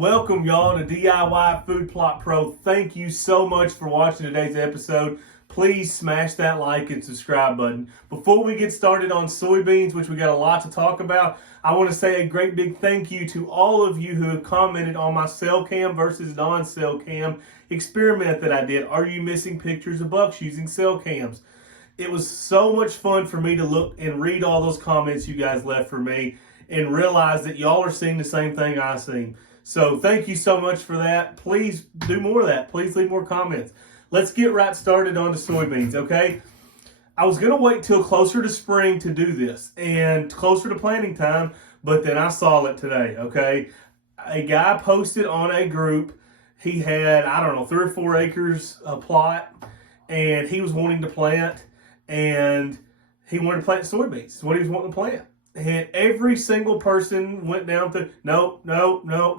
Welcome y'all to DIY Food Plot Pro. Thank you so much for watching today's episode. Please smash that like and subscribe button. Before we get started on soybeans, which we got a lot to talk about, I want to say a great big thank you to all of you who have commented on my cell cam versus non-cell cam experiment that I did. Are you missing pictures of bucks using cell cams? It was so much fun for me to look and read all those comments you guys left for me and realize that y'all are seeing the same thing I've seen. So thank you so much for that. Please do more of that. Please leave more comments. Let's get right started on the soybeans, okay? I was going to wait till closer to spring to do this and closer to planting time, but then I saw it today, okay? A guy posted on a group. He had, 3 or 4 acres of plot, and he was wanting to plant, and he wanted to plant soybeans. That's what he was wanting to plant. And every single person went down to, nope,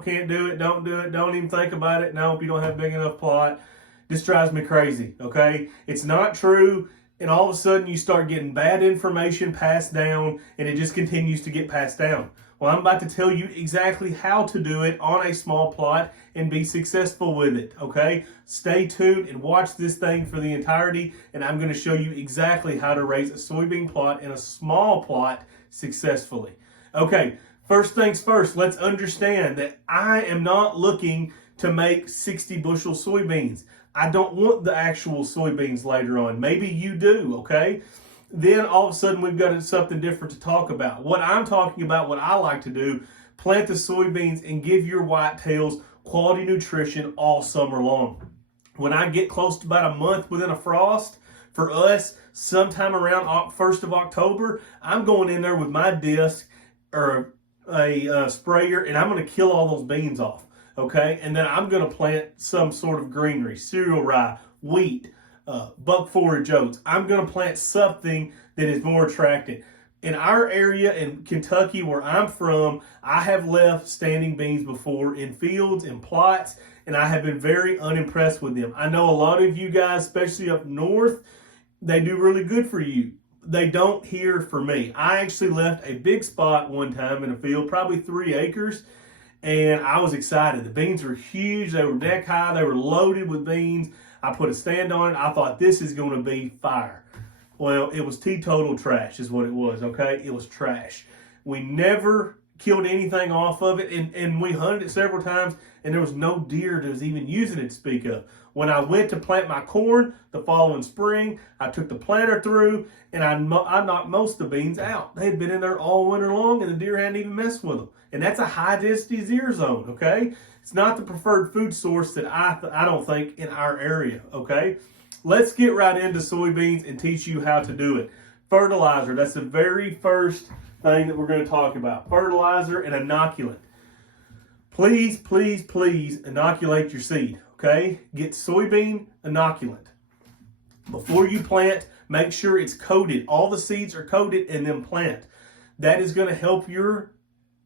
can't do it, don't do it, don't even think about it, nope, you don't have a big enough plot. This drives me crazy, okay? It's not true, and all of a sudden you start getting bad information passed down, and it just continues to get passed down. Well, I'm about to tell you exactly how to do it on a small plot and be successful with it, okay? Stay tuned and watch this thing for the entirety, and I'm going to show you exactly how to raise a soybean plot in a small plot successfully. Okay, first things first, let's understand that I am not looking to make 60 bushel soybeans. I don't want the actual soybeans later on. Maybe you do, okay? Then all of a sudden we've got something different to talk about. What I'm talking about, what I like to do, plant the soybeans and give your whitetails quality nutrition all summer long. When I get close to about a month within a frost, for us, sometime around 1st of October, I'm going in there with my disc or a sprayer, and I'm going to kill all those beans off, okay? And then I'm going to plant some sort of greenery, cereal rye, wheat, buck forage oats. I'm going to plant something that is more attractive. In our area in Kentucky, where I'm from, I have left standing beans before in fields and plots, and I have been very unimpressed with them. I know a lot of you guys, especially up north, they do really good for you. They don't here for me. I actually left a big spot one time in a field, probably 3 acres, and I was excited. The beans were huge. They were neck high. They were loaded with beans. I put a stand on it. I thought, this is going to be fire. Well, it was teetotal trash is what it was, okay? It was trash. We never killed anything off of it, and we hunted it several times, and there was no deer that was even using it to speak of. When I went to plant my corn the following spring, I took the planter through, and I knocked most of the beans out. They had been in there all winter long, and the deer hadn't even messed with them. And that's a high-density deer zone, okay? It's not the preferred food source that I don't think in our area, okay? Let's get right into soybeans and teach you how to do it. Fertilizer, that's the very first thing that we're going to talk about. Fertilizer and inoculant. Please, please, please inoculate your seed, okay? Get soybean inoculant. Before you plant, make sure it's coated. All the seeds are coated and then plant. That is going to help your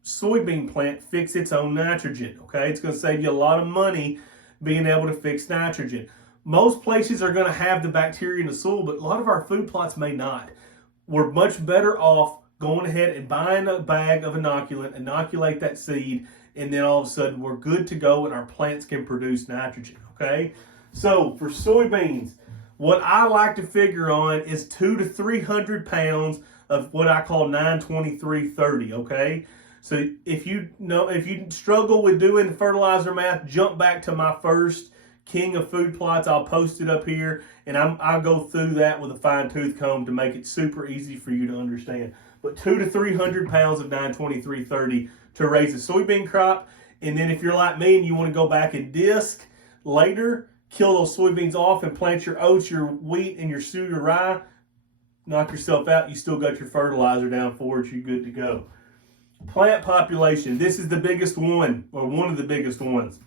soybean plant fix its own nitrogen, okay? It's going to save you a lot of money being able to fix nitrogen. Most places are going to have the bacteria in the soil, but a lot of our food plots may not. We're much better off going ahead and buying a bag of inoculant, inoculate that seed, and then all of a sudden we're good to go and our plants can produce nitrogen, okay? So for soybeans, what I like to figure on is 200 to 300 pounds of what I call 923/30, okay? So if you struggle with doing the fertilizer math, jump back to my first King of Food Plots. I'll post it up here, and I'll go through that with a fine-tooth comb to make it super easy for you to understand. But 200 to 300 pounds of 923/30 to raise a soybean crop. And then if you're like me and you want to go back and disc later, kill those soybeans off and plant your oats, your wheat, and your cereal rye, knock yourself out. You still got your fertilizer down for it. You're good to go. Plant population. This is the biggest one, or one of the biggest ones.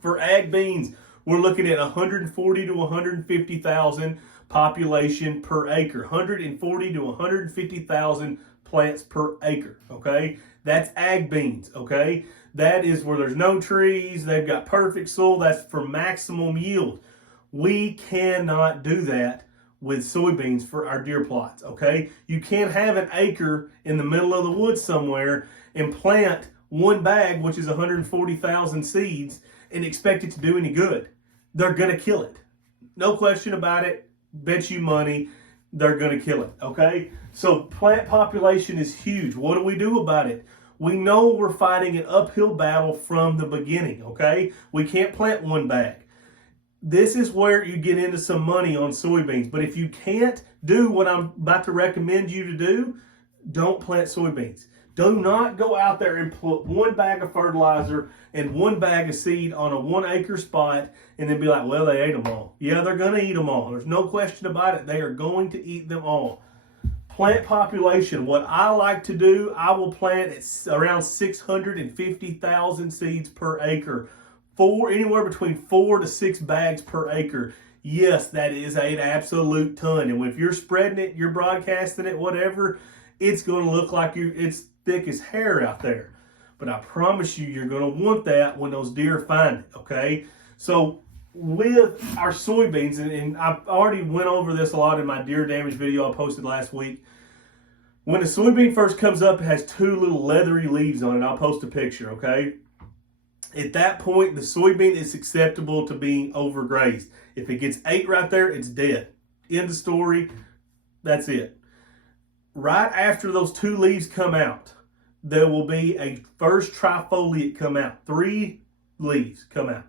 For ag beans, we're looking at 140 to 150,000 population per acre. 140 to 150,000 plants per acre, okay? That's ag beans, okay? That is where there's no trees. They've got perfect soil. That's for maximum yield. We cannot do that with soybeans for our deer plots, okay? You can't have an acre in the middle of the woods somewhere and plant one bag, which is 140,000 seeds, and expect it to do any good. They're going to kill it. No question about it. Bet you money they're going to kill it, okay? So plant population is huge. What do we do about it? We know we're fighting an uphill battle from the beginning, okay? We can't plant one bag. This is where you get into some money on soybeans. But if you can't do what I'm about to recommend you to do, don't plant soybeans. Do not go out there and put one bag of fertilizer and one bag of seed on a 1 acre spot and then be like, well, they ate them all. Yeah, they're going to eat them all. There's no question about it. They are going to eat them all. Plant population. What I like to do, I will plant at around 650,000 seeds per acre. Anywhere between 4 to 6 bags per acre. Yes, that is an absolute ton. And if you're spreading it, you're broadcasting it, whatever, it's going to look like it's thick as hair out there. But I promise you, you're going to want that when those deer find it, okay? So with our soybeans, and I already went over this a lot in my deer damage video I posted last week. When a soybean first comes up, it has 2 little leathery leaves on it. I'll post a picture, okay? At that point, the soybean is acceptable to being overgrazed. If it gets 8 right there, it's dead. End of story. That's it. Right after those 2 leaves come out, there will be a first trifoliate come out. 3 leaves come out.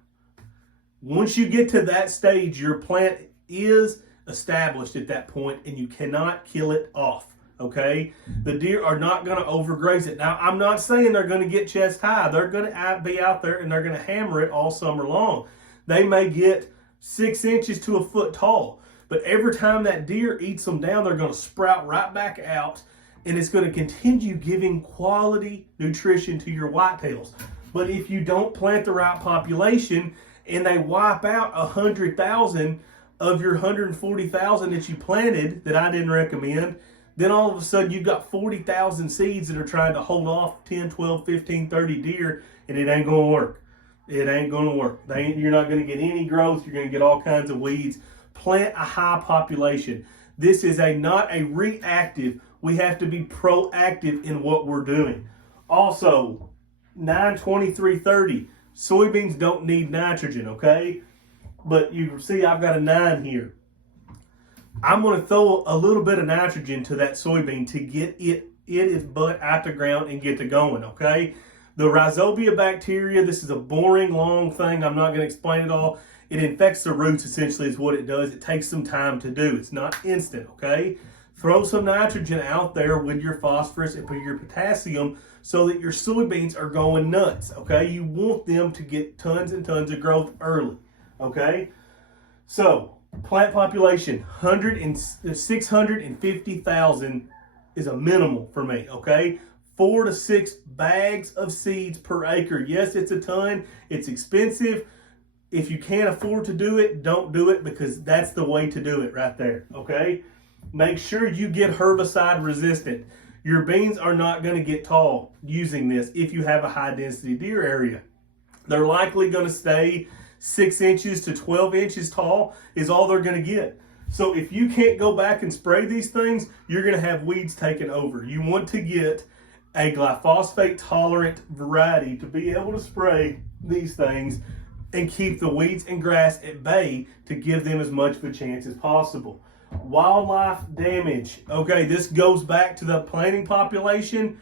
Once you get to that stage, your plant is established at that point, and you cannot kill it off. Okay, the deer are not going to overgraze it. Now, I'm not saying they're going to get chest high. They're going to be out there and they're going to hammer it all summer long. They may get 6 inches to a foot tall, but every time that deer eats them down, they're going to sprout right back out, and it's going to continue giving quality nutrition to your whitetails. But if you don't plant the right population and they wipe out 100,000 of your 140,000 that you planted that I didn't recommend, then all of a sudden you've got 40,000 seeds that are trying to hold off 10, 12, 15, 30 deer, and it ain't going to work. It ain't going to work. You're not going to get any growth. You're going to get all kinds of weeds. Plant a high population. This is not a reactive. We have to be proactive in what we're doing. Also, 9-23-30. Soybeans don't need nitrogen, okay? But you see I've got a 9 here. I'm going to throw a little bit of nitrogen to that soybean to get its butt out the ground and get to going, okay? The rhizobia bacteria, this is a boring, long thing. I'm not going to explain it all. It infects the roots, essentially, is what it does. It takes some time to do. It's not instant, okay? Throw some nitrogen out there with your phosphorus and your potassium so that your soybeans are going nuts, okay? You want them to get tons and tons of growth early, okay? So, plant population, 650,000 is a minimal for me, okay? 4 to 6 bags of seeds per acre. Yes, it's a ton. It's expensive. If you can't afford to do it, don't do it, because that's the way to do it right there, okay? Make sure you get herbicide resistant. Your beans are not going to get tall using this if you have a high density deer area. They're likely going to stay 6 inches to 12 inches tall is all they're going to get. So if you can't go back and spray these things, you're going to have weeds taken over. You want to get a glyphosate tolerant variety to be able to spray these things and keep the weeds and grass at bay to give them as much of a chance as possible. Wildlife damage. Okay, this goes back to the planting population.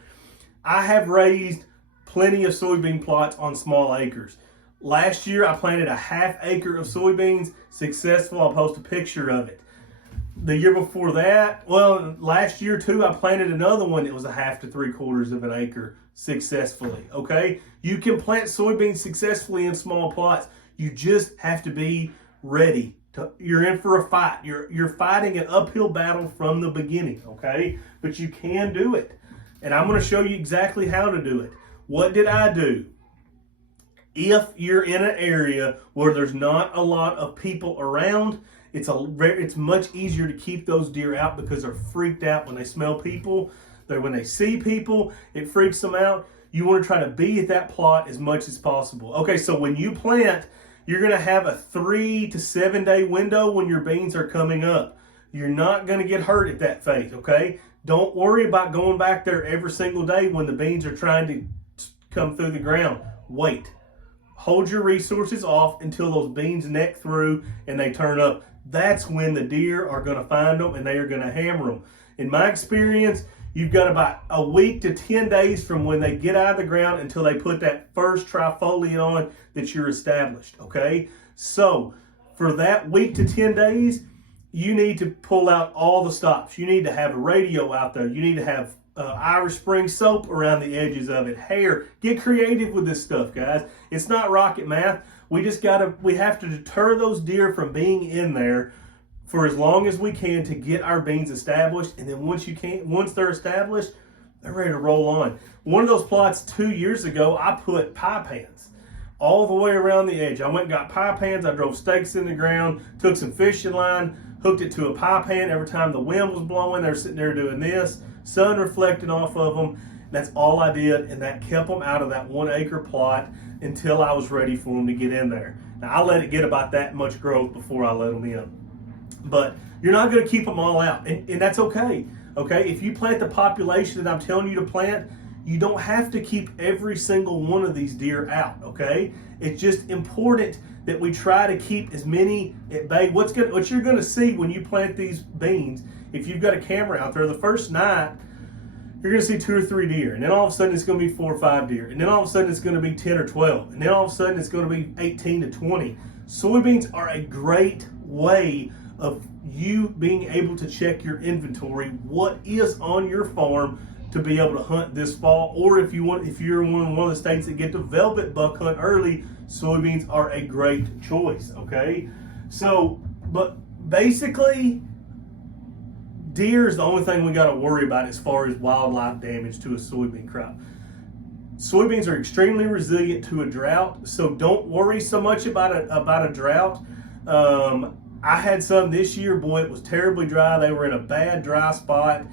I have raised plenty of soybean plots on small acres. Last year, I planted a 1/2 acre of soybeans, successful. I'll post a picture of it. The year before that, well, last year too, I planted another one that was 1/2 to 3/4 of an acre successfully, okay? You can plant soybeans successfully in small plots. You just have to be ready. You're in for a fight. You're fighting an uphill battle from the beginning, okay? But you can do it. And I'm going to show you exactly how to do it. What did I do? If you're in an area where there's not a lot of people around, it's much easier to keep those deer out because they're freaked out when they smell people. When they see people, it freaks them out. You want to try to be at that plot as much as possible. Okay, so when you plant, you're going to have a 3 to 7 day window when your beans are coming up. You're not going to get hurt at that phase, okay? Don't worry about going back there every single day when the beans are trying to come through the ground. Wait. Hold your resources off until those beans neck through and they turn up. That's when the deer are going to find them and they are going to hammer them. In my experience, you've got about a week to 10 days from when they get out of the ground until they put that first trifoliate on that you're established, okay? So for that week to 10 days, you need to pull out all the stops. You need to have a radio out there. You need to have Irish Spring soap around the edges of it, hair. Get creative with this stuff, guys. It's not rocket math. We have to deter those deer from being in there for as long as we can to get our beans established. And then once they're established, they're ready to roll on. One of those plots 2 years ago, I put pie pans all the way around the edge. I went and got pie pans. I drove stakes in the ground, took some fishing line, hooked it to a pie pan. Every time the wind was blowing, they're sitting there doing this, sun reflecting off of them. That's all I did, and that kept them out of that 1 acre plot until I was ready for them to get in there. Now, I let it get about that much growth before I let them in. But you're not going to keep them all out, and that's okay. Okay, if you plant the population that I'm telling you to plant, you don't have to keep every single one of these deer out. Okay, it's just important that we try to keep as many at bay. What you're going to see when you plant these beans, if you've got a camera out there, the first night you're going to see 2 or 3 deer, and then all of a sudden it's going to be 4 or 5 deer, and then all of a sudden it's going to be 10 or 12, and then all of a sudden it's going to be 18 to 20. Soybeans are a great way of you being able to check your inventory, what is on your farm, to be able to hunt this fall. Or if you're in one of the states that get to velvet buck hunt early, soybeans are a great choice. Okay, so but basically, deer is the only thing we got to worry about as far as wildlife damage to a soybean crop. Soybeans are extremely resilient to a drought, so don't worry so much about a drought. I had some this year. Boy, it was terribly dry. They were in a bad dry spot.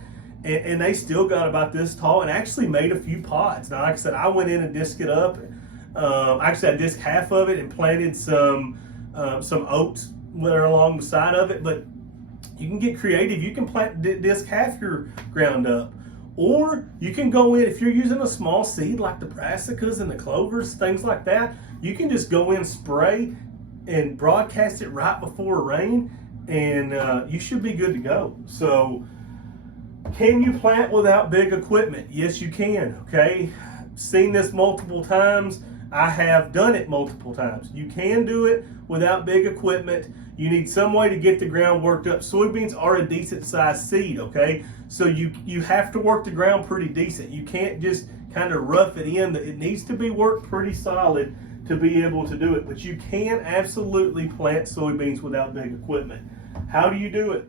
And they still got about this tall and actually made a few pods. Now, like I said, I went in and disked it up. Actually, I disked half of it and planted some oats that are along the side of it. But you can get creative. You can disc half your ground up. Or you can go in, if you're using a small seed like the brassicas and the clovers, things like that, you can just go in, spray, and broadcast it right before rain, and you should be good to go. So, can you plant without big equipment? Yes, you can, okay? Seen this multiple times. I have done it multiple times. You can do it without big equipment. You need some way to get the ground worked up. Soybeans are a decent sized seed, okay? So you have to work the ground pretty decent. You can't just kind of rough it in. It needs to be worked pretty solid to be able to do it. But you can absolutely plant soybeans without big equipment. How do you do it?